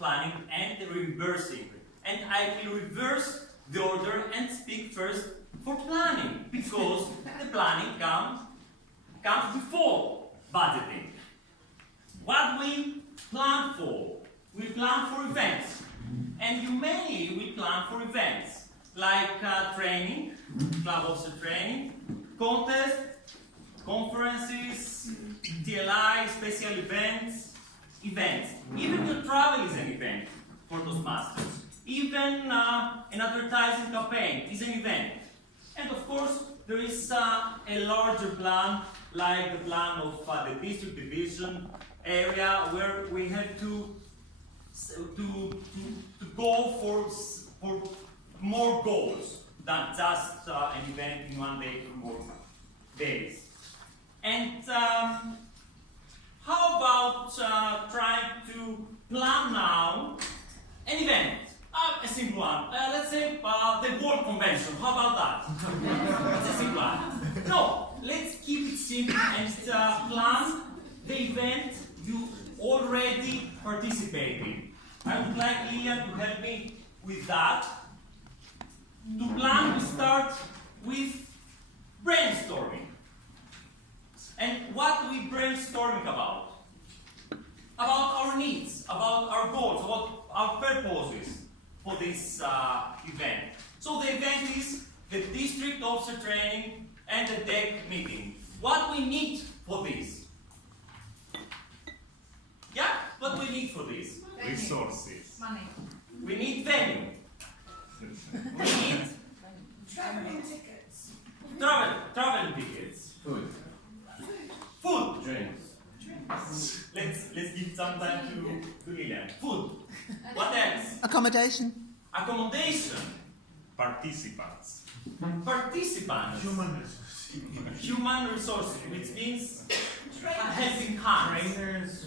planning and reversing. And I will reverse the order and speak first for planning, because the planning comes before budgeting. What we plan for? We plan for events. And you mainly will plan for events like training, club officer training, contests, conferences, TLI, special events. Even your travel is an event for Toastmasters. Even an advertising campaign is an event. And of course, there is a larger plan, like the plan of the district division area, where we have to go for more goals than just an event in 1 day or more days. And how about trying to plan now an event? A simple one. Let's say the World Convention. How about that? It's a simple one. No, let's keep it simple and plan the event you already participate in. I would like Lilian to help me with that. To plan, we start with brainstorming. And what are we brainstorming about? About our needs, about our goals, about our purposes for this event. So the event is the district officer training and the deck meeting. What we need for this? Yeah? What we need for this? Venue. Resources. Money. We need venue. We need Traveling tickets. travel tickets. Food. Food. Drinks. Let's give some time to Lilian. Food. What else? Accommodation. Accommodation. Participants. Participants. Human resources, which means helping hands. Trainers.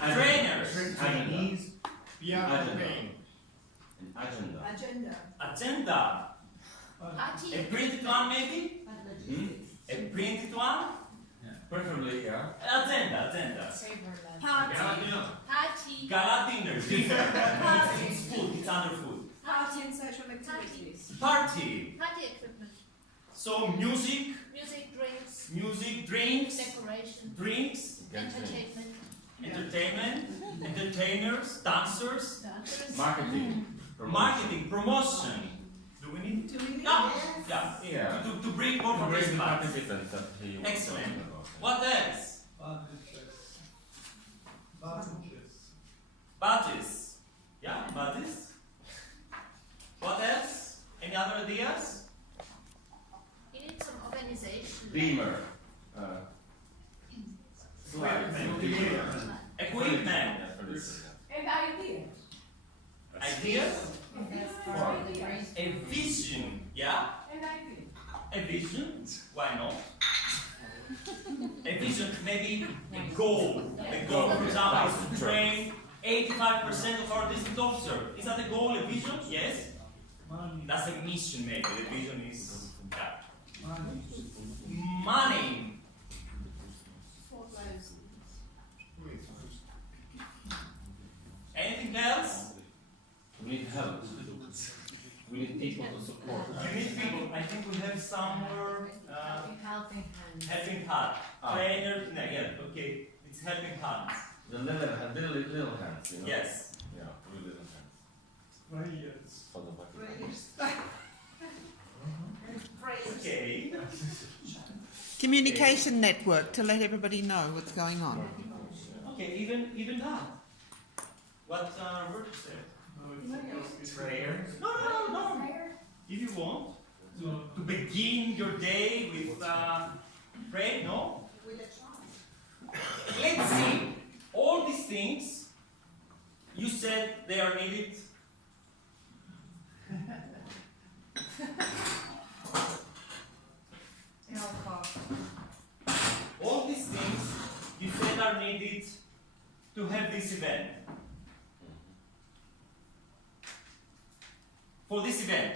Trainers. Trainees. Yeah. Agenda. Agenda. A printed one maybe? A printed one? Preferably, yeah. Agenda. Party. Gala dinner. It's food, it's under food. Party and social activities. Party. Party equipment, So music, music, drinks, drinks, decoration, drinks, entertainment, entertainers, dancers, dancers, marketing, promotion. Do we need to? No. Yeah. Yeah. To bring more participants. participants. Excellent. What else? Badges. Yeah, badges. What else? Any other ideas? you need some organization. Beamer. Slides. Equipment. And ideas. Ideas? A vision. Yeah? And ideas. A vision? Why not? A vision, maybe a goal. The goal, for example, is to train 85% of our district officer. Is that a goal, a vision? Yes? That's a mission, maybe. The vision is that. Money. Anything else? We need help. We need people to support. You need people. I think we have somewhere Helping hands. helping hand. Trainer. No, yeah, okay. It's helping hands. The little hands, you know? Yes. Yeah, really little hands. For the bucket. Okay. Communication network to let everybody know what's going on. Okay. Even that. What Robert said. Prayer. No. If you want to begin your day with pray, no. Let's see. All these things you said they are needed. All these things you said are needed to have this event. For this event.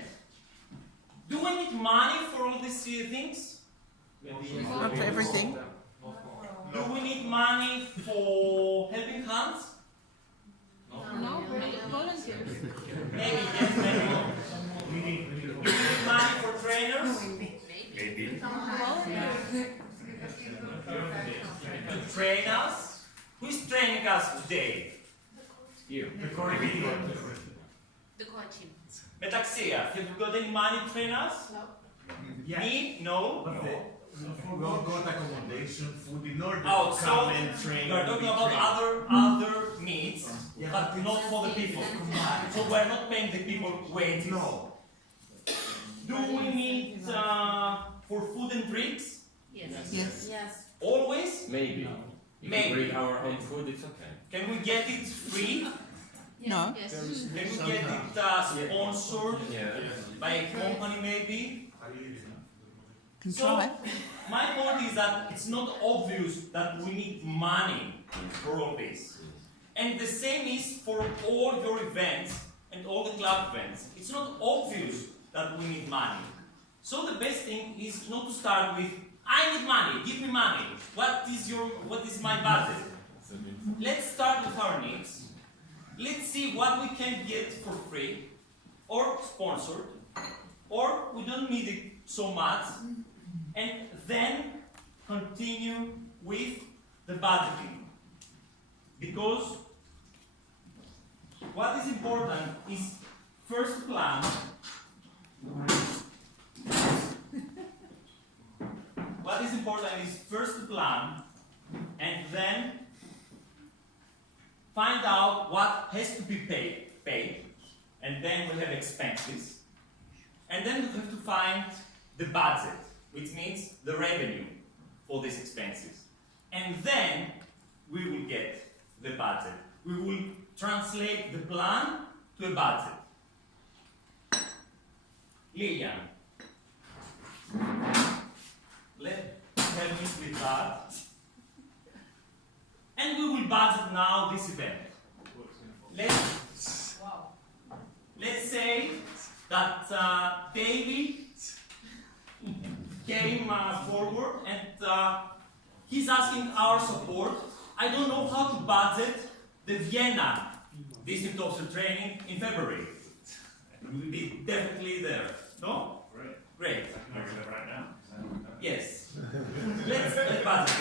Do we need money for all these things? Not for everything. Do we need money for helping hands? No. us today? You. The core team. Metaxia, have you got any money to train us? No. Yeah. Me? No? But we all got accommodation, food in order Oh, to so come and train. we're and talking be about trained. other needs, Yeah, but but not for the people. So we're not paying the people wages. No. Do we need for food and drinks? Yes. Yes. Yes. Always? Maybe. If Maybe. we bring our own food, it's okay. Can we get it free? No. Yes. Can we get it sponsored Yeah. by a company maybe? Can So, try. my point is that it's not obvious that we need money for all this. And the same is for all your events and all the club events. It's not obvious that we need money. So the best thing is not to start with, I need money, give me money. What is my budget? Let's start with our needs. Let's see what we can get for free or sponsored, or we don't need it so much, and then continue with the budgeting. Because what is important is first plan. What is important is first plan, and then find out what has to be paid, and then we have expenses, and then we have to find the budget, which means the revenue for these expenses, and then we will get the budget. We will translate the plan to a budget. Lilian, help me with that. And we will budget now this event. Let's say that David came forward and he's asking our support. I don't know how to budget the Vienna District Officer training in February. We will be definitely there. No? Great. I can do that right now. Yes. Let's budget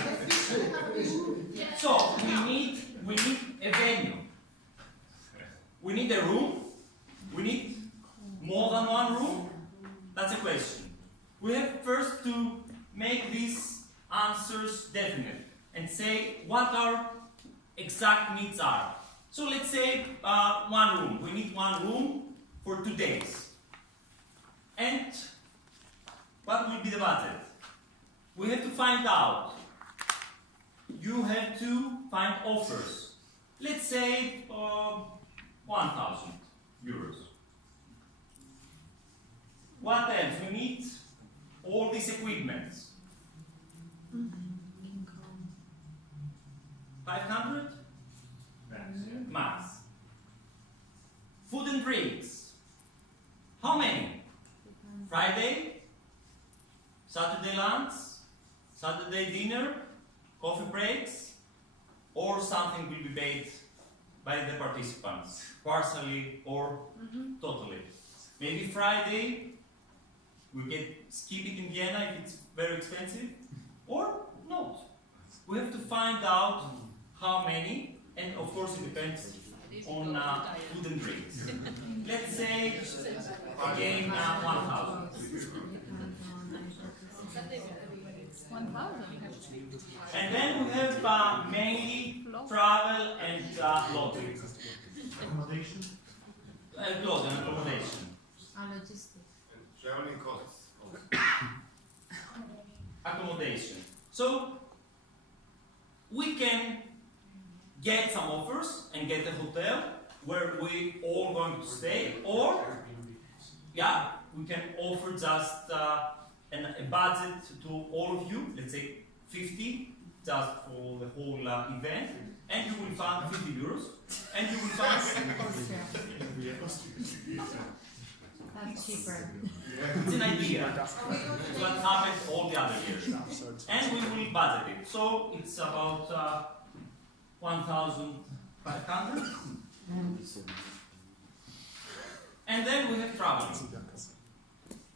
it. So we need a venue. We need a room. We need more than one room. That's a question. We have first to make these answers definite and say what our exact needs are. So let's say one room. We need one room for 2 days. And what will be the budget? We have to find out. You have to find offers. Let's say 1,000 euros. What else? We need all these equipments. 500? Max. Food and drinks. How many? Friday? Saturday lunch? Saturday dinner? Coffee breaks? Or something will be paid by the participants, partially or totally. Maybe Friday we can skip it in Vienna if it's very expensive, or not. We have to find out how many, and of course it depends on food and drinks. Let's say again 1,000. 1,000. And then we have mainly travel and lodging. Accommodation? Clothing and accommodation. Logistics. Traveling costs. Accommodation. So we can get some offers and get a hotel where we all going to stay, or we can offer just a budget to all of you, let's say 50 just for the whole event, and you will find 50 euros, and you will find That's cheaper. it's an idea. It's what happened all the other years. And we will budget it. So it's about 1,500. And then we have traveling.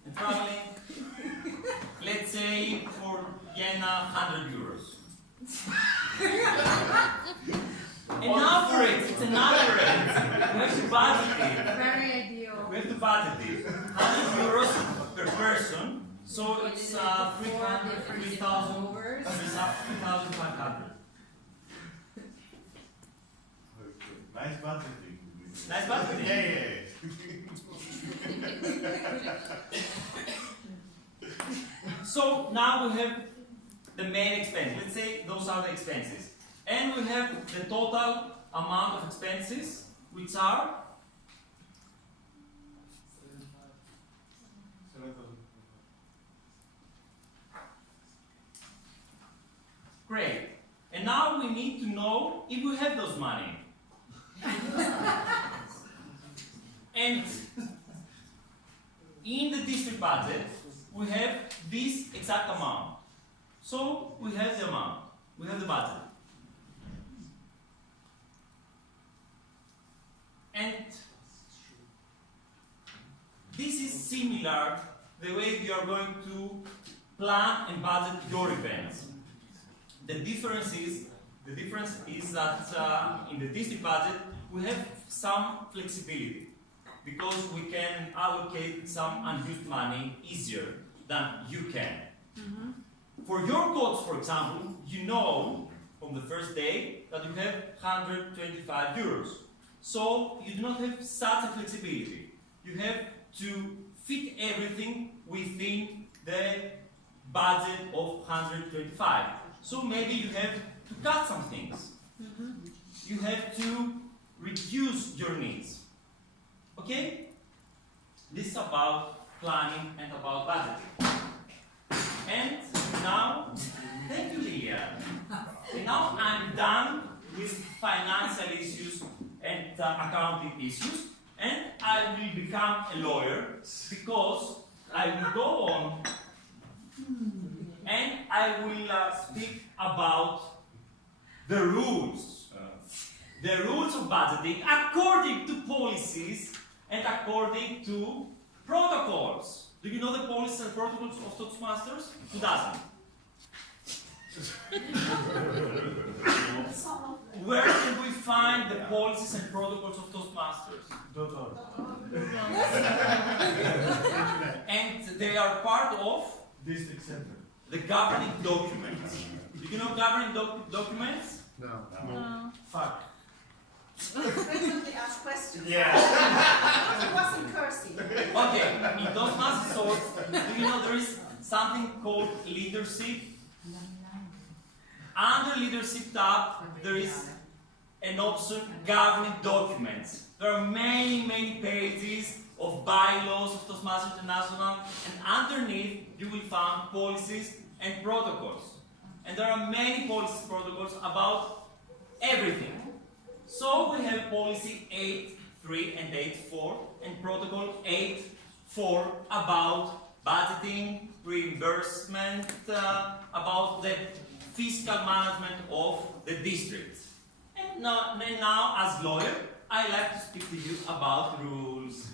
And traveling, let's say for Vienna, 100 euros. An average, it's an average. We have to budget it. Very ideal. We have to budget it. 100 euros per person, so it's 3,000, 3,500. Nice budgeting. Nice budgeting. Yeah. So now we have the main expense. Let's say those are the expenses. And we have the total amount of expenses, which are great. And now we need to know if we have those money. And in the district budget, we have this exact amount. So we have the amount, we have the budget. And this is similar the way you are going to plan and budget your events. The difference is that in the district budget we have some flexibility because we can allocate some unused money easier than you can. For your codes, for example, you know from the first day that you have 125 euros. So you do not have such a flexibility. You have to fit everything within the budget of 125. So maybe you have to cut some things. You have to reduce your needs. Okay? This is about planning and about budgeting. And now, thank you, Lilia. And now I'm done with financial issues and accounting issues, and I will become a lawyer because I will go on and I will speak about the rules. The rules of budgeting according to policies and according to protocols. Do you know the policies and protocols of Toastmasters? Who doesn't? Where can we find the policies and protocols of Toastmasters? And they are part of District Center. the governing documents. Do you know governing documents? No. Fuck. Frequently asked questions. Yeah. It wasn't cursing. Okay, in Toastmasters, do you know there is something called leadership? Under leadership tab, there is an option governing documents. There are many pages of bylaws of Toastmasters International, and underneath you will find policies and protocols. And there are many policies and protocols about everything. So we have policy 8.3 and 8.4 and protocol 8.4 about budgeting, reimbursement, about the fiscal management of the district. And now as lawyer, I like to speak to you about rules.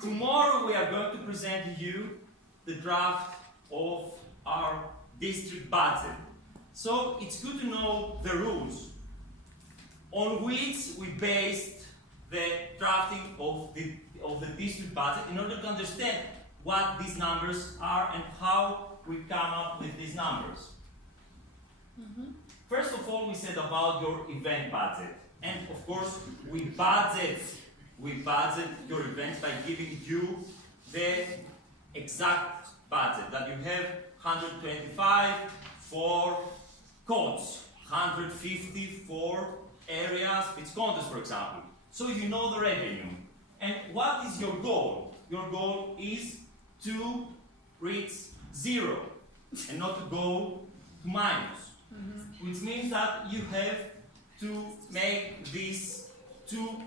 Tomorrow we are going to present to you the draft of our district budget. So it's good to know the rules on which we based the drafting of the district budget in order to understand what these numbers are and how we come up with these numbers. First of all, we said about your event budget. And of course, we budget your events by giving you the exact budget that you have 125 for codes, 150 for areas, it's contests, for example. So you know the revenue. And what is your goal? Your goal is to reach 0 and not to go to minus. Which means that you have to make these two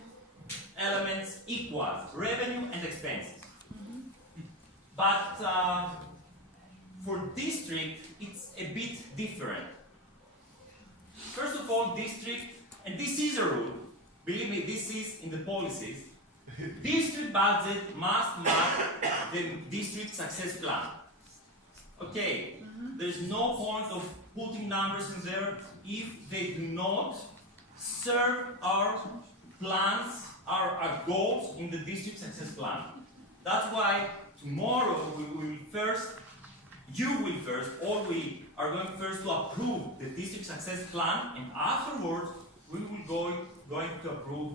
elements equal, revenue and expenses. But for district, it's a bit different. First of all, district, and this is a rule, believe me, this is in the policies, district budget must match the district success plan. Okay, there's no point of putting numbers in there if they do not serve our plans, our goals in the district success plan. That's why tomorrow you will first, or we are going first to approve the district success plan, and afterwards we will going to approve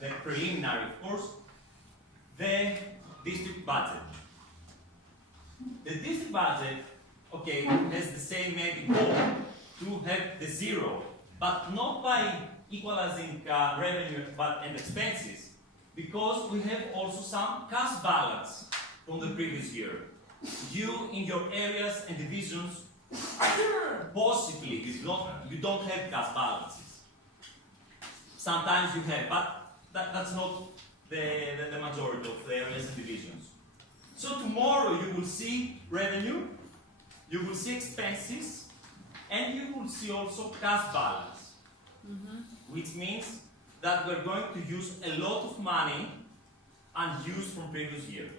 the preliminary, of course, the district budget. The district budget, okay, has the same maybe goal to have the zero, but not by equalizing revenue and expenses, because we have also some cash balance from the previous year. You in your areas and divisions, possibly you don't have cash balances. Sometimes you have, but that's not the majority of the areas and divisions. So tomorrow you will see revenue, you will see expenses, and you will see also cash balance, which means that we're going to use a lot of money unused from previous year.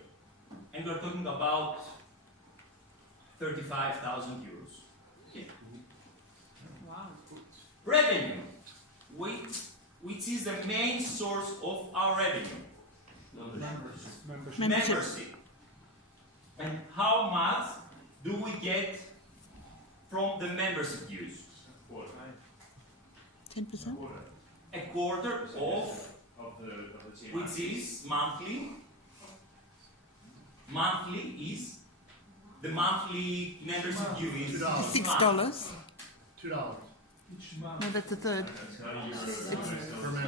And we're talking about 35,000 euros. Okay. Wow. Revenue, which is the main source of our revenue. Membership. And how much do we get from the membership dues? 10%? A quarter of the team. which is monthly. Monthly is the monthly membership due is $6. $2. No, that's a third. Per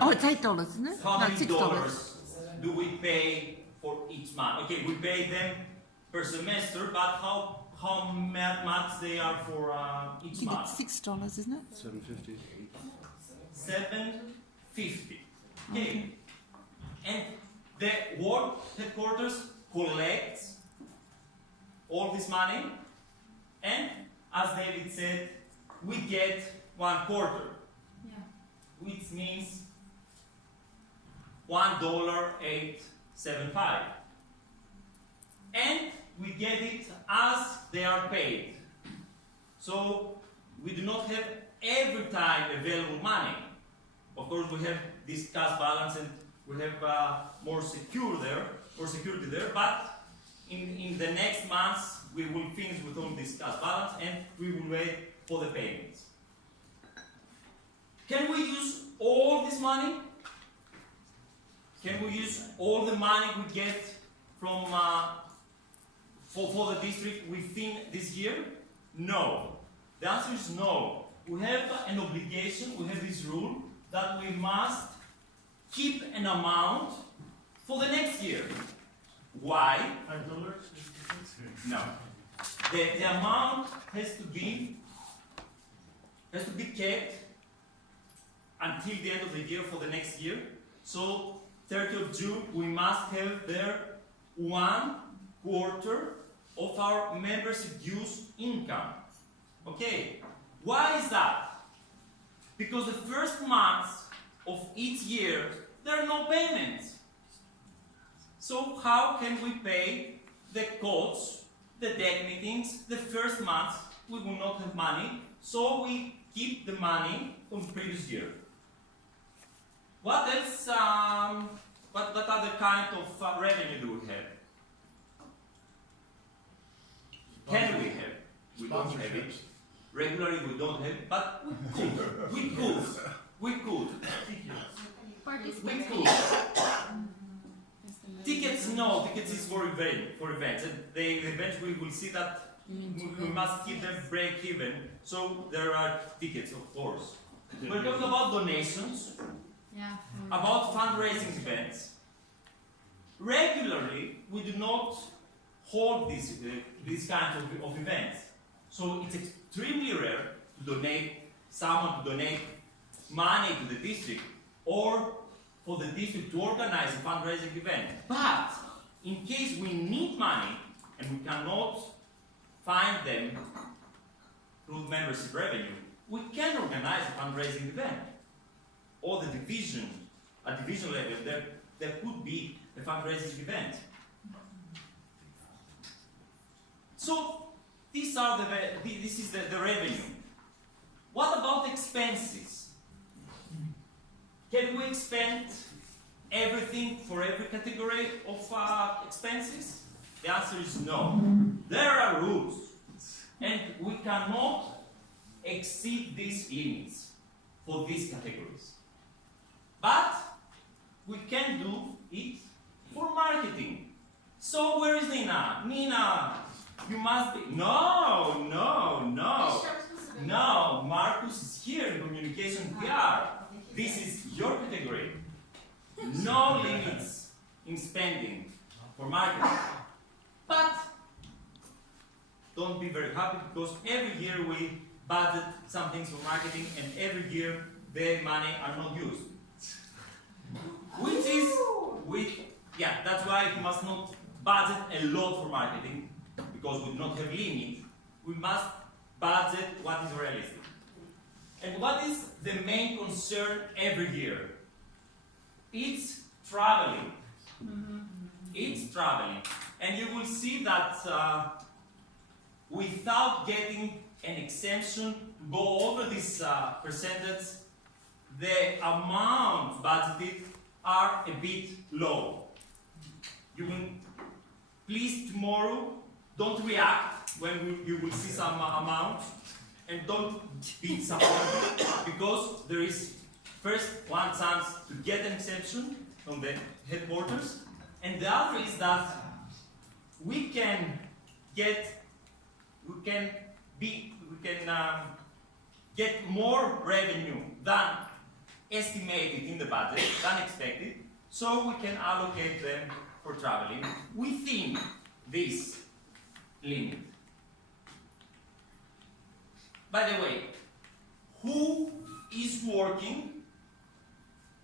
Oh, it's $8, isn't it? How No, many $6. dollars do we pay for each month? Okay, we pay them per semester, but how much they are for I each think month? it's $6, isn't it? $7.50. Okay. And the work headquarters collects all this money, and as David said, we get 1/4, which means $1.875, and we get it as they are paid. So we do not have every time available money. Of course, we have this cash balance and we have more security there, but in the next months we will finish with all this cash balance and we will wait for the payments. Can we use all this money? Can we use all the money we get from for the district within this year? No. The answer is no. We have an obligation, we have this rule that we must keep an amount for the next year. Why? $5? No. The amount has to be kept until the end of the year for the next year. So 30th of June we must have there 1/4 of our membership dues income. Okay. Why is that? Because the first months of each year there are no payments. So how can we pay the coach, the deck meetings, the first month we will not have money, so we keep the money from the previous year. What else, what other kind of revenue do we have? Can we have? We don't have it. Regularly we don't have it, but we could. We could. Tickets, no. Tickets is for events. And the events we will see that we must keep them break even. So there are tickets, of course. We're talking about donations, about fundraising events. Regularly, we do not hold these kinds of events. So it's extremely rare to someone to donate money to the district or for the district to organize a fundraising event. But in case we need money and we cannot find them through membership revenue, we can organize a fundraising event. Or the division, at division level, there could be a fundraising event. So this is the revenue. What about expenses? Can we expend everything for every category of expenses? The answer is no. There are rules, and we cannot exceed these limits for these categories. But we can do it for marketing. So where is Nina? Nina, you must be. No. No, Marcus is here in communication PR. This is your category. No limits in spending for marketing. But don't be very happy because every year we budget some things for marketing and every year the money are not used. That's why we must not budget a lot for marketing because we do not have limit. We must budget what is realistic. And what is the main concern every year? It's traveling. It's traveling. And you will see that without getting an exemption to go over this percentage, the amount budgeted are a bit low. You will, please tomorrow, don't react when you will see some amount and don't be disappointed because there is first one chance to get an exemption from the headquarters, and the other is that we can get more revenue than estimated in the budget, than expected, so we can allocate them for traveling within this limit. By the way, who is working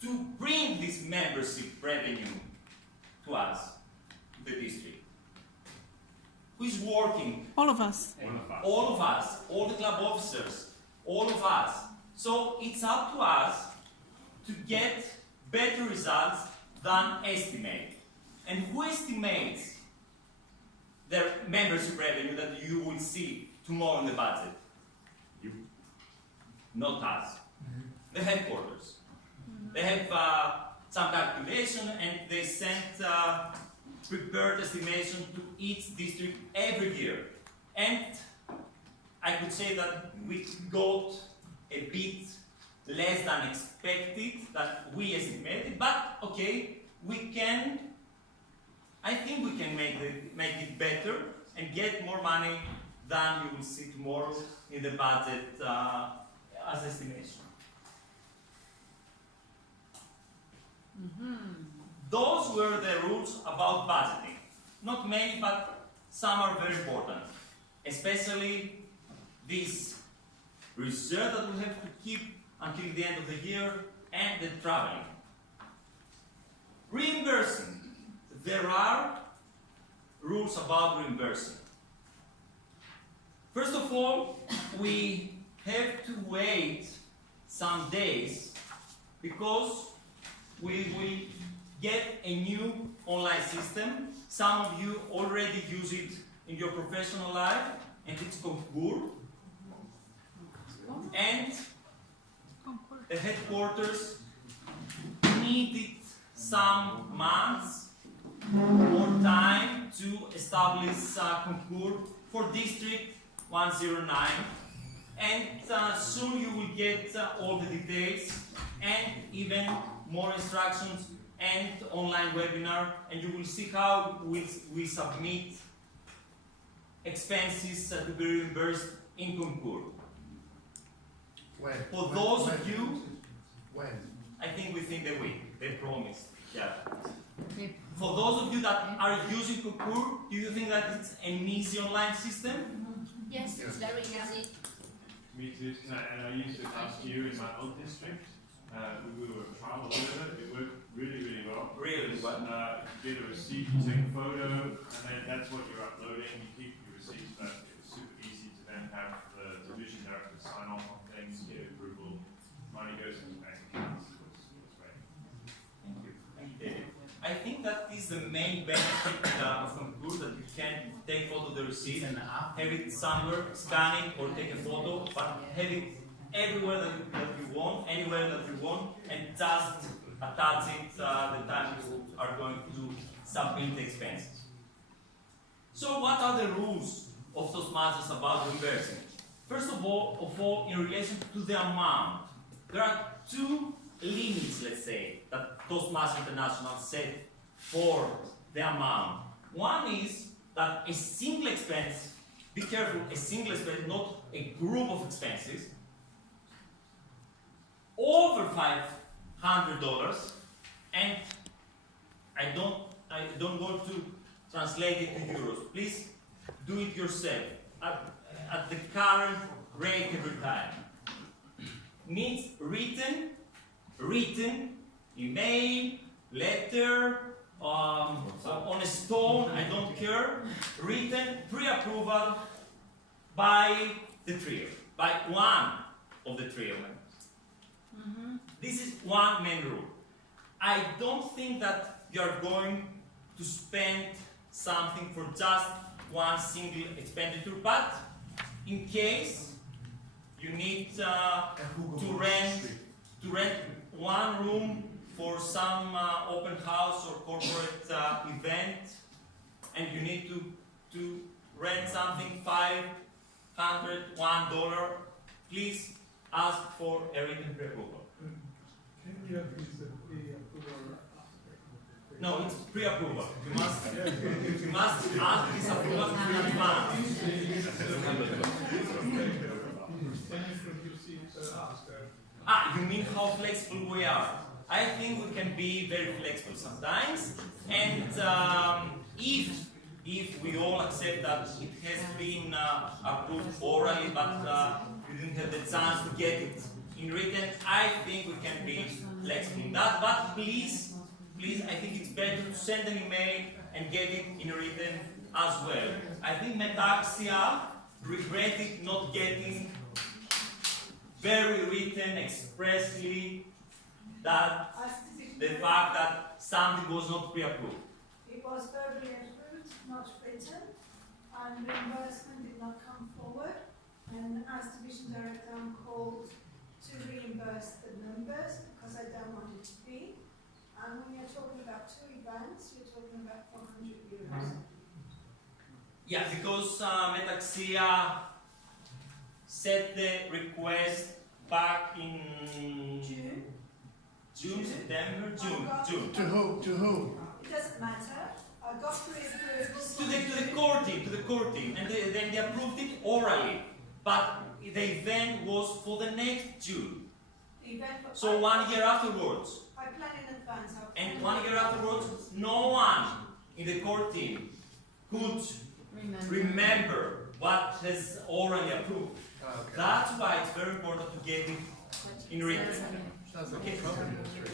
to bring this membership revenue to us, the district? Who is working? All of us. All of us, all the club officers, all of us. So it's up to us to get better results than estimate. And who estimates the membership revenue that you will see tomorrow in the budget? You. Not us. The headquarters. They have some calculation and they send prepared estimation to each district every year. And I could say that we got a bit less than expected, that we estimated, but okay, I think we can make it better and get more money than you will see tomorrow in the budget as estimation. Those were the rules about budgeting. Not many, but some are very important. Especially this reserve that we have to keep until the end of the year and the traveling. Reimbursing. There are rules about reimbursing. First of all, we have to wait some days because we will get a new online system. Some of you already use it in your professional life, and it's Concours. And the headquarters needed some months more time to establish Concours for District 109. And soon you will get all the details and even more instructions and online webinar, and you will see how we submit expenses to be reimbursed in Concours. For those of you, I think within the week, they promised. Yeah. For those of you that are using Concours, do you think that it's an easy online system? Yes, it's very easy. Me too, and I used it last year in my old district. We were trial a little bit. It worked really, really well. Really well. You get a receipt, you take a photo, and then that's what you're uploading. You keep your receipts, but it was super easy to then have the division director sign off on things, get approval, money goes into bank accounts. It was great. Thank you. Thank you, David. I think that is the main benefit of Concours, that you can take photo of the receipt and have it somewhere, scan it or take a photo, but have it everywhere that you want, anywhere that you want, and just attach it the time you are going to submit the expenses. So what are the rules of Toastmasters about reimbursing? First of all, in relation to the amount, there are two limits, let's say, that Toastmasters International set for the amount. One is that a single expense, be careful, a single expense, not a group of expenses, over $500, and I don't want to translate it to euros. Please do it yourself at the current rate every time. Needs written, email, letter, on a stone, I don't care, written pre-approval by the trio, by one of the trio. This is one main rule. I don't think that you are going to spend something for just one single expenditure, but in case you need to rent one room for some open house or corporate event, and you need to rent something $501, please ask for a written pre-approval. Can you have this pre-approval after? No, it's pre-approval. You must ask this approval in advance. You mean how flexible we are? I think we can be very flexible sometimes, and if we all accept that it has been approved orally, but you didn't have the chance to get it in written, I think we can be flexible in that. But please, I think it's better to send an email and get it in written as well. I think Metaxia regretted not getting very written expressly that the fact that something was not pre-approved. It was verbally approved, not written, and reimbursement did not come forward. And as division director, I'm called to reimburse the numbers because I don't want it to be. And when you're talking about two events, you're talking about €400. Yeah, because Metaxia set the request back in June, September, June. To who? It doesn't matter. I got pre-approved. To the court team, and then they approved it orally. But the event was for the next June. The event for So 1 year afterwards. I plan in advance. And 1 year afterwards, no one in the court team could remember what has orally approved. That's why it's very important to get it in written. Okay.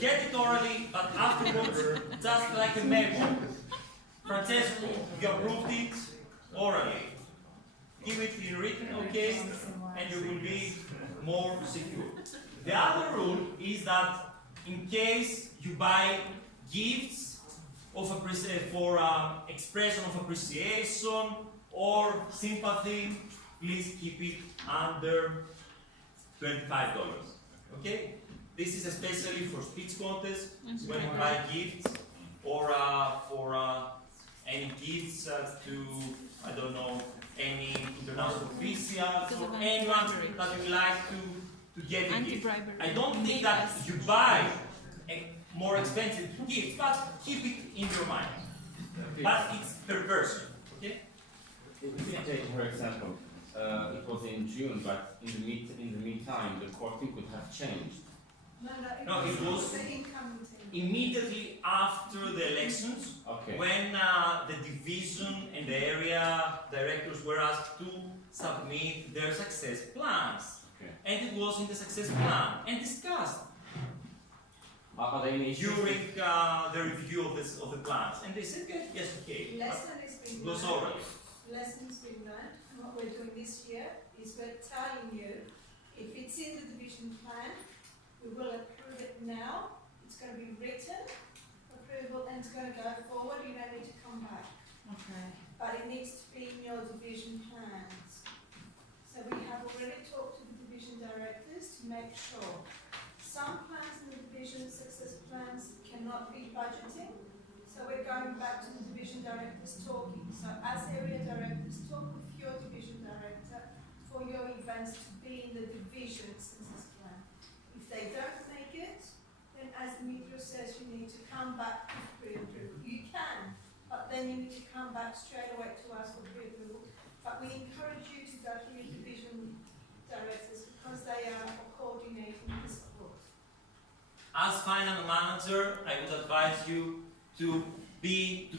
Get it orally, but afterwards, just like a memo. Francesco, you approved it orally. Give it in written, okay, and you will be more secure. The other rule is that in case you buy gifts of for expression of appreciation or sympathy, please keep it under $25. Okay? This is especially for speech contests, when you buy gifts, or for any gifts to, I don't know, any international officials or anyone that you like to get a gift. I don't think that you buy a more expensive gift, but keep it in your mind. But it's per person. Okay? If you take, for example, it was in June, but in the meantime, the courting could have changed. No, it was the income thing. immediately after the elections, Okay. when the division and the area directors were asked to submit their success plans. Okay. And it was in the success plan and discussed Are there any issues? during the review of the plans. And they said, yes, okay. Lesson is being It was learned. orally. Lessons being learned. And what we're doing this year is we're telling you if it's in the division plan, we will approve it now. It's going to be written approval and it's going to go forward. You don't need to come back. Okay. But it needs to be in your division plans. So we have already talked to the division directors not be budgeting. So we're going back to the division directors talking. So as area directors, talk with your division director for your events to be in the division census plan. If they don't make it, then as Demetrios says, you need to come back with pre-approval. You can, but then you need to come back straight away to us for pre-approval. But we encourage you to go to your division directors because they are coordinating this support. As finance manager, I would advise you to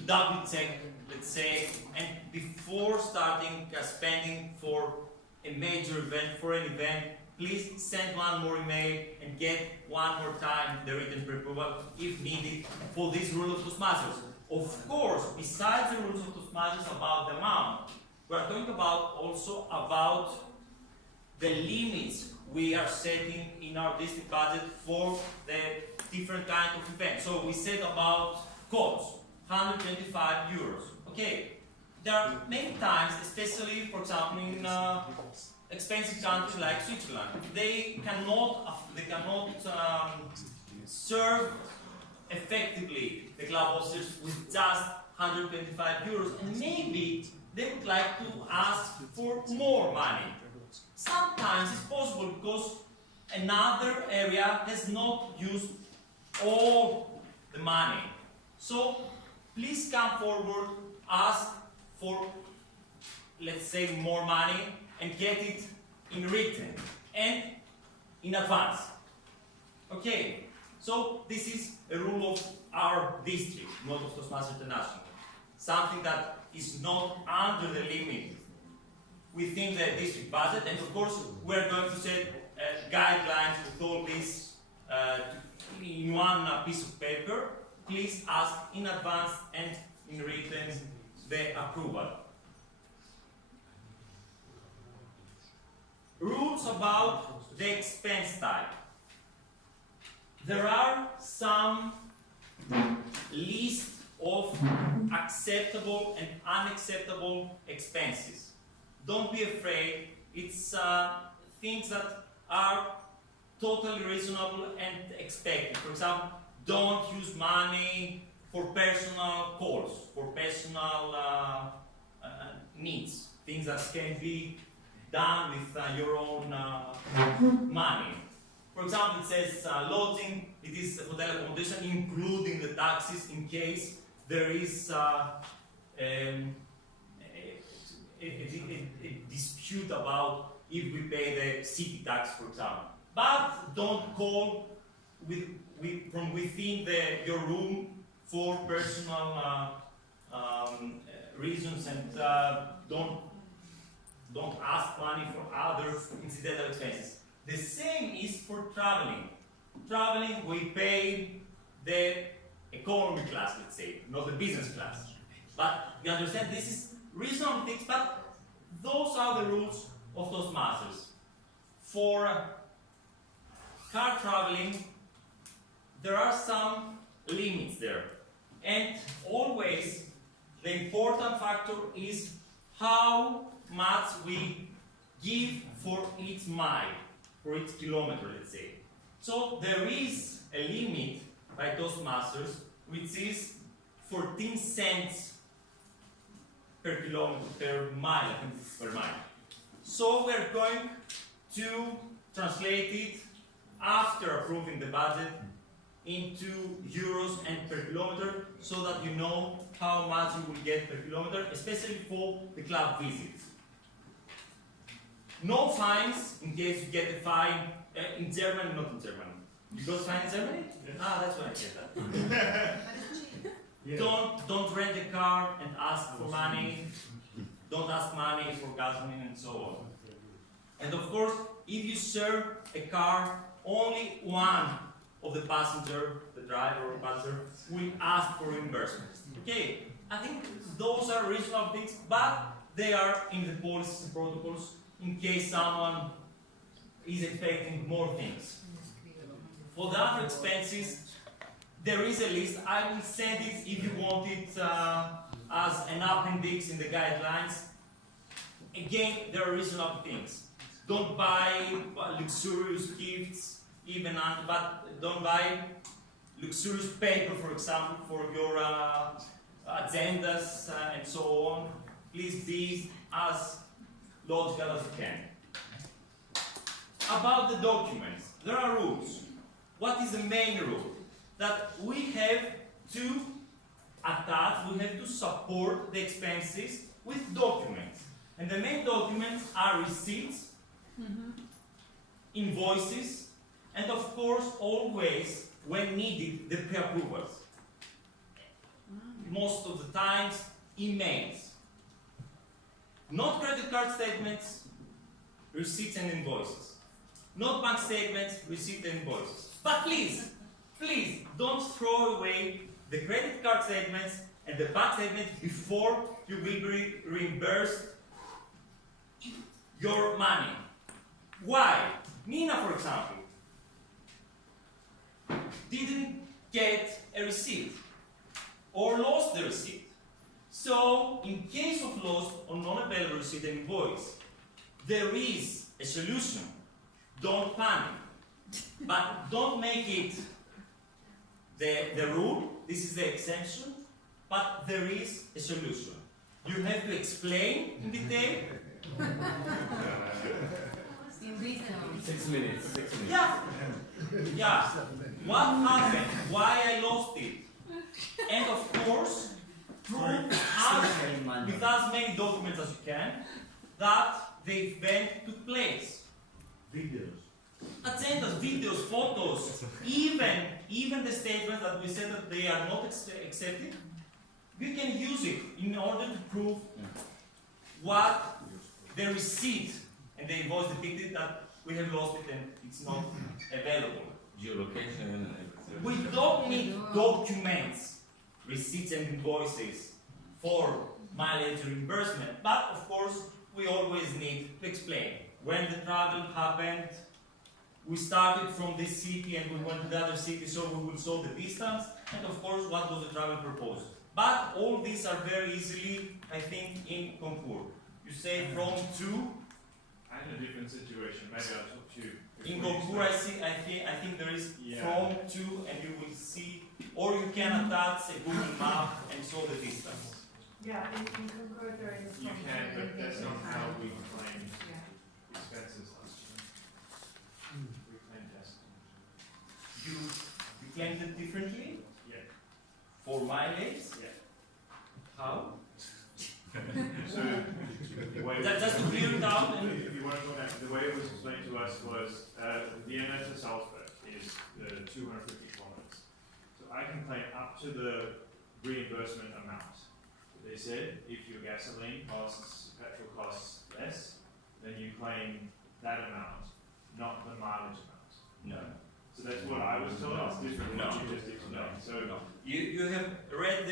double check, let's say, and before starting spending for a major event, for an event, please send one more email and get one more time the written pre-approval if needed for this rule of Toastmasters. Of course, besides the rules of Toastmasters about the amount, we are talking about also about the limits we are setting in our district budget for the different kind of events. So we said about costs, 125 euros. Okay, there are many times, especially for example in expensive countries like Switzerland, they cannot serve effectively the club officers with just 125 euros, and maybe they would like to ask for more money. Sometimes it's possible because another area has not used all the money. So please come forward, ask for, let's say, more money and get it in written and in advance. Okay, so this is a rule of our district, not of Toastmasters International. Something that is not under the limit within the district budget, and of course we're going to set guidelines with all this in one piece of paper. Please ask in advance and in written the approval. Rules about the expense type. There are some list of acceptable and unacceptable expenses. Don't be afraid, it's things that are totally reasonable and expected. For example, don't use money for personal calls, for personal needs, things that can be done with your own money. For example, it says lodging, it is hotel accommodation, including the taxes in case there is a dispute about if we pay the city tax, for example. But don't call from within your room for personal reasons, and don't ask money for other incidental expenses. The same is for traveling. Traveling, we pay the economy class, let's say, not the business class. But you understand this is reasonable things, but those are the rules of Toastmasters. For car traveling, there are some limits there. And always the important factor is how much we give for each mile, for each kilometer, let's say. So there is a limit by Toastmasters, which is 14 cents per kilometer, per mile, I think per mile. So we're going to translate it after approving the budget into euros and per kilometer, so that you know how much you will get per kilometer, especially for the club visits. No fines in case you get a fine in Germany, not in Germany. You got a fine in Germany? Yes. Ah, that's why I get that. Yeah. Don't rent a car and ask for money. Don't ask money for gasoline and so on. And of course, if you share a car, only one of the passenger, the driver or passenger, will ask for reimbursement. Okay, I think those are reasonable things, but they are in the policies and protocols in case someone is expecting more things. For the other expenses, there is a list. I will send it if you want it as an appendix in the guidelines. Again, there are reasonable things. Don't buy luxurious gifts, but don't buy luxurious paper, for example, for your agendas and so on. Please be as logical as you can. About the documents, there are rules. What is the main rule? That we have to attach, we have to support the expenses with documents. And the main documents are receipts, invoices, and of course, always, when needed, the pre-approvals. Most of the times, emails. Not credit card statements, receipts and invoices. Not bank statements, receipts and invoices. But please, don't throw away the credit card statements and the bank statements before you will be reimbursed your money. Why? Nina, for example, didn't get a receipt or lost the receipt. So, in case of loss or non-available receipt and invoice, there is a solution. Don't panic. But don't make it the rule. This is the exception. But there is a solution. You have to explain in detail. In detail. 6 minutes. 6 minutes. Yeah. What happened? Why I lost it? And of course, prove with as many documents as you can that the event took place. Videos. Agendas, videos, photos, even the statements that we said that they are not accepted, we can use it in order to prove what the receipt and the invoice depicted that we have lost it and it's not available. Geolocation and everything. We don't need documents, receipts and invoices for mileage reimbursement, but of course we always need to explain when the travel happened. We started from this city and we went to the other city, so we will show the distance, and of course what was the travel proposal. But all these are very easily, I think, in concours. You say from to. I'm in a different situation. Maybe I'll talk to you. In concours, I think there is from to, and you will see, or you can attach a Google map and show the distance. Yeah, in Concord there is. You can, but that's not how we claim expenses last year. We claimed estimates. You claimed it differently Yeah. for mileage. Yeah. How? So, the way Just to clear it out. And if you want to go back, the way it was explained to us was Vienna to Salzburg is 250 kilometers. So I can claim up to the reimbursement amount. They said if your gasoline costs, petrol costs less, then you claim that amount, not the mileage amount. no. So that's what I was told. It's different than No. what you just explained. So No. You have read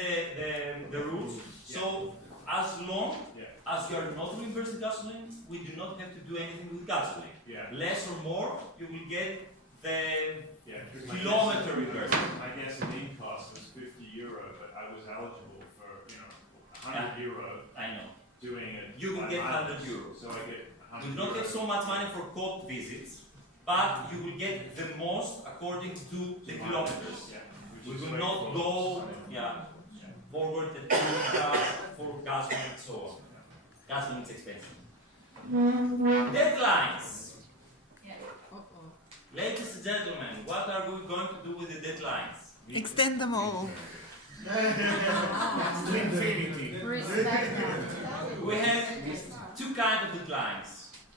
the rules. So as long as you are not reimbursing gasoline, we do not have to do anything with gasoline. yeah, Less or more, you will get the yeah. kilometer reimbursement. My gasoline cost was €50, but I was eligible for €100 I know. doing it. You will by get mileage. €100. So I get €100. You do not get so much money for court visits, but you will get the most according to the kilometers. Yeah. We which is will way not close. go, forward the for gasoline and so on. Gasoline is expensive. Deadlines. Ladies and gentlemen, what are we going to do with the deadlines? Extend them all. To infinity. Respect that. We have two kinds of deadlines.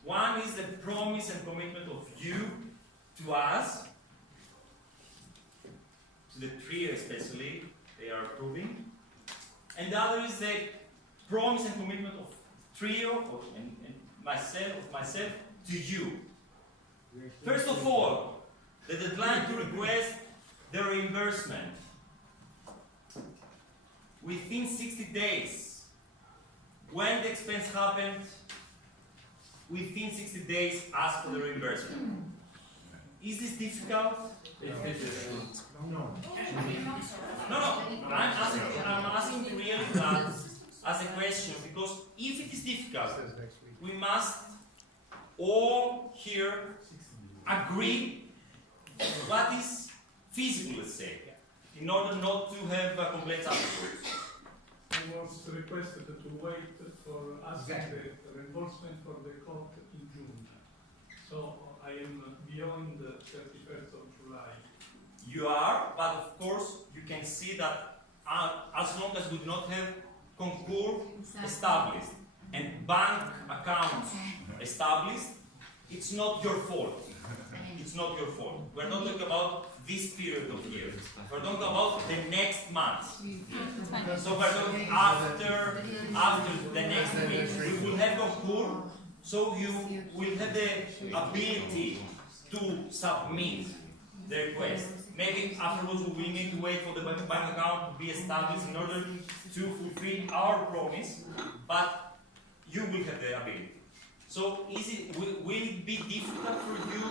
One is the promise and commitment of you to us, to the trio especially, they are approving. And the other is the promise and commitment of trio and myself to you. First of all, the deadline to request the reimbursement. Within 60 days. When the expense happened, within 60 days, ask for the reimbursement. Is this difficult? No. No. I'm asking really that as a question, because if it is difficult, we must all here agree what is feasible, let's say. in order not to have complaints afterwards. I was requested to wait for asking the reimbursement for the court in June. So I am beyond the 31st of July. You are, but of course you can see that as long as we do not have concours established and bank accounts established, it's not your fault. It's not your fault. We're not talking about this period of year. We're talking about the next month. So we're talking after the next week. We will have concours, so you will have the ability to submit the request. Maybe afterwards we will need to wait for the bank account to be established in order to fulfill our promise, but you will have the ability. So will it be difficult for you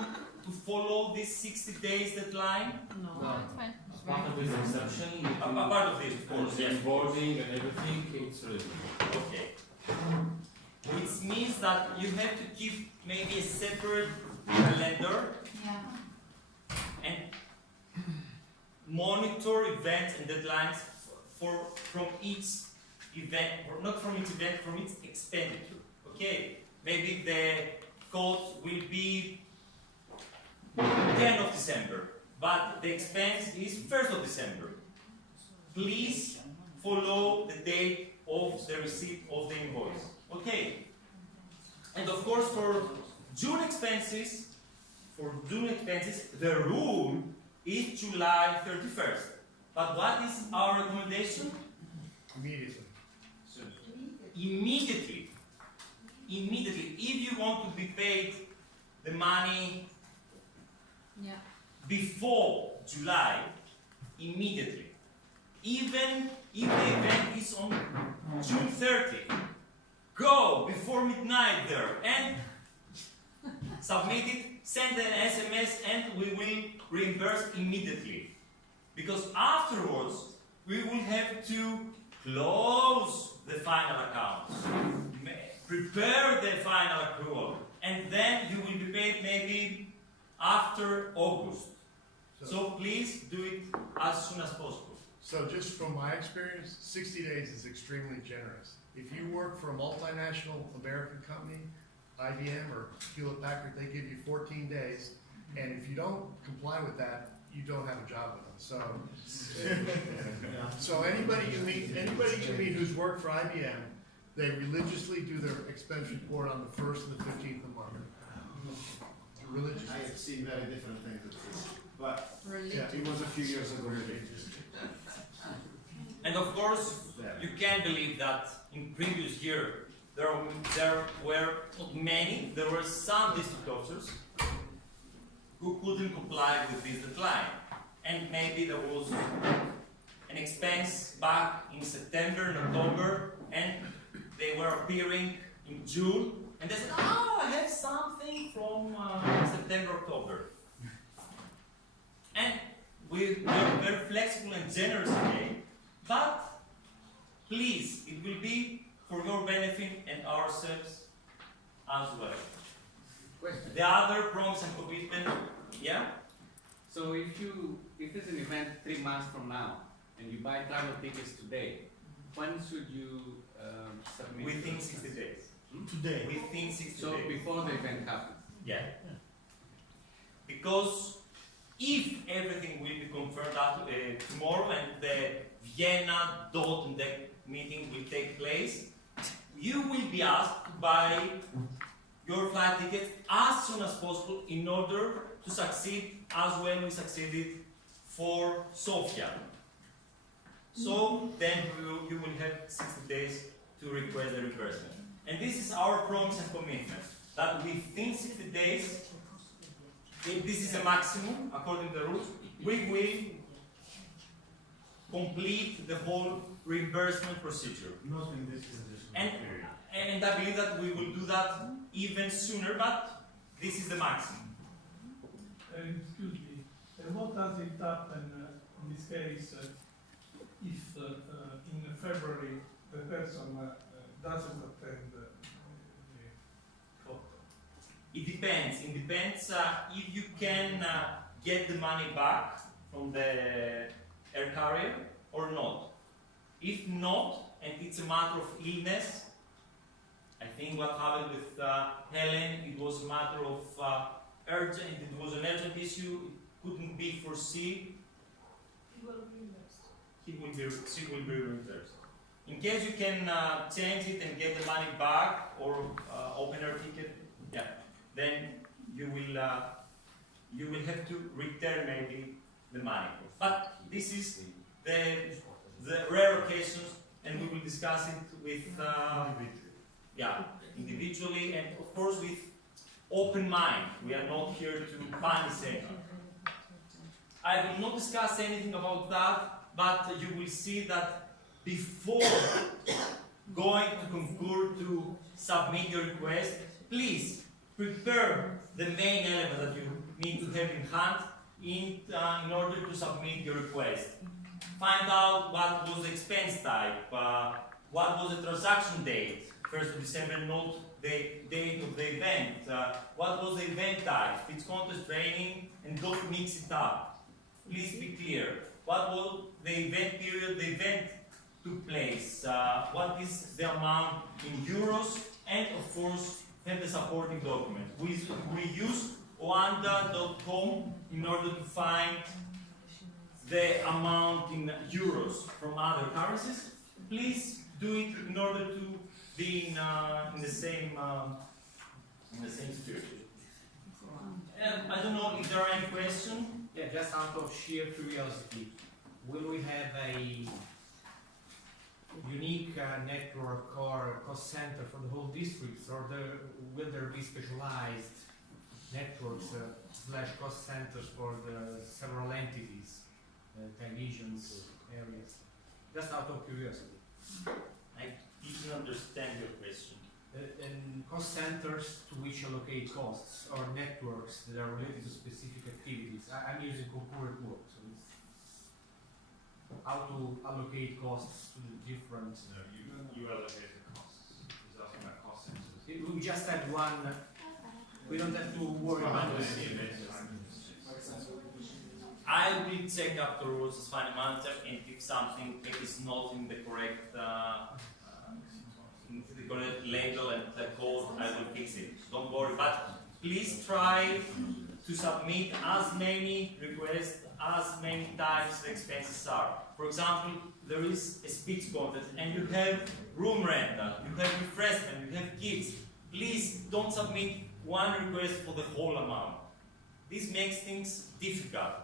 to follow this 60 days deadline? No, it's fine. Part of this exception, A part of this, of course, yes. boarding and everything, it's really Okay. Which means that you have to keep maybe a separate calendar Yeah. and monitor events and deadlines from each event, or not from each event, from each expenditure. Okay, maybe the cost will be 10th of December, but the expense is 1st of December. Please follow the date of the receipt of the invoice. Okay, and of course for June expenses, the rule is July 31st. But what is our recommendation? Immediately. Immediately. Immediately. If you want to be paid the money Yeah. before July, immediately. Even if the event is on June 30, go before midnight there and submit it, send an SMS, and we will reimburse immediately. Because afterwards, we will have to close the final accounts, prepare the final accrual, and then you will be paid maybe after August. So please do it as soon as possible. So just from my experience, 60 days is extremely generous. If you work for a multinational American company, IBM or Hewlett Packard, they give you 14 days, and if you don't comply with that, you don't have a job with them. So anybody you meet who's worked for IBM, they religiously do their expense report on the 1st and the 15th of the month. Religiously. I have seen very different things, but Religion. it was a few years ago. And of course, you can believe that in previous year, there were not many, there were some district officers who couldn't comply with this deadline. And maybe there was an expense back in September and October, and they were appearing in June, and they said, oh, I have something from September, October. And we are very flexible and generous again, but please, it will be for your benefit and ourselves as well. The other promise and commitment, yeah? So if there's an event 3 months from now and you buy travel tickets today, when should you submit? Within 60 days. Today. Within 60 So days. before the event happens. Yeah. Because if everything will be confirmed tomorrow and the Vienna Dotendek meeting will take place, you will be asked to buy your flight tickets as soon as possible in order to succeed as when we succeeded for Sofia. So then you will have 60 days to request the reimbursement. And this is our promise and commitment, that within 60 days, if this is a maximum, according to the rules, we will complete the whole reimbursement procedure. Not in this condition. And I believe that we will do that even sooner, but this is the maximum. Excuse me, what does it happen in this case if in February the person doesn't attend the court? It depends. It depends if you can get the money back from the air carrier or not? If not, and it's a matter of illness, I think what happened with Helen, it was a matter of urgent, it was an urgent issue, it couldn't be foreseen, You will be reimbursed. she will be reimbursed. In case you can change it and get the money back or open her ticket, yeah, then you will have to return maybe the money. But this is the rare occasions, and we will discuss it with individually, and of course with open mind. We are not here to punish anyone. I will not discuss anything about that, but you will see that before going to concur to submit your request, please prepare the main element that you need to have in hand in order to submit your request. Find out what was the expense type, what was the transaction date, 1st of December, note the date of the event, what was the event type, if it's contest training, and don't mix it up. Please be clear. What was the event period, the event took place, what is the amount in euros, and of course have the supporting document. We use oanda.com in order to find the amount in euros from other currencies. Please do it in order to be in the same spirit. I don't know if there are any questions. Yeah, just out of sheer curiosity, will we have a unique network or cost center for the whole districts, or will there be specialized networks / cost centers for the several entities, televisions, areas? Just out of curiosity. I didn't understand your question. And cost centers to which allocate costs, or networks that are related to specific activities. I'm using concurrent work, so it's how to allocate costs to the different. No, you allocate the costs. He's asking about cost centers. We just had one. We don't have to worry about this. I will check afterwards as final manager, and if something is not in the correct label and the code, I will fix it. Don't worry, but please try to submit as many requests, as many times the expenses are. For example, there is a speech contest and you have room rental, you have refreshment, you have gifts. Please don't submit one request for the whole amount. This makes things difficult.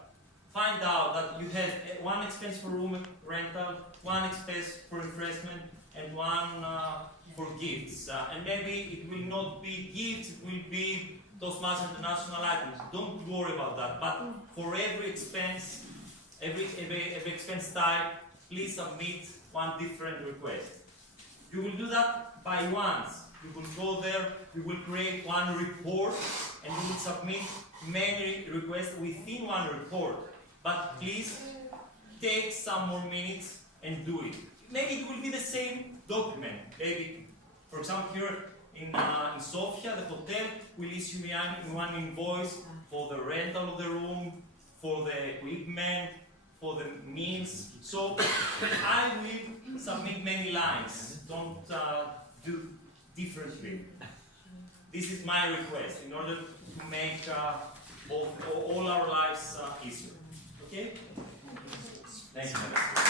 Find out that you have one expense for room rental, one expense for refreshment, and one for gifts. And maybe it will not be gifts, it will be Toastmasters International items. Don't worry about that. But for every expense, every expense type, please submit one different request. You will do that by once. You will go there, you will create one report, and you will submit many requests within one report. But please take some more minutes and do it. Maybe it will be the same document. Maybe, for example, here in Sofia, the hotel will issue me one invoice for the rental of the room, for the equipment, for the meals. So I will submit many lines. Don't do differently. This is my request in order to make all our lives easier. Okay? Thank you.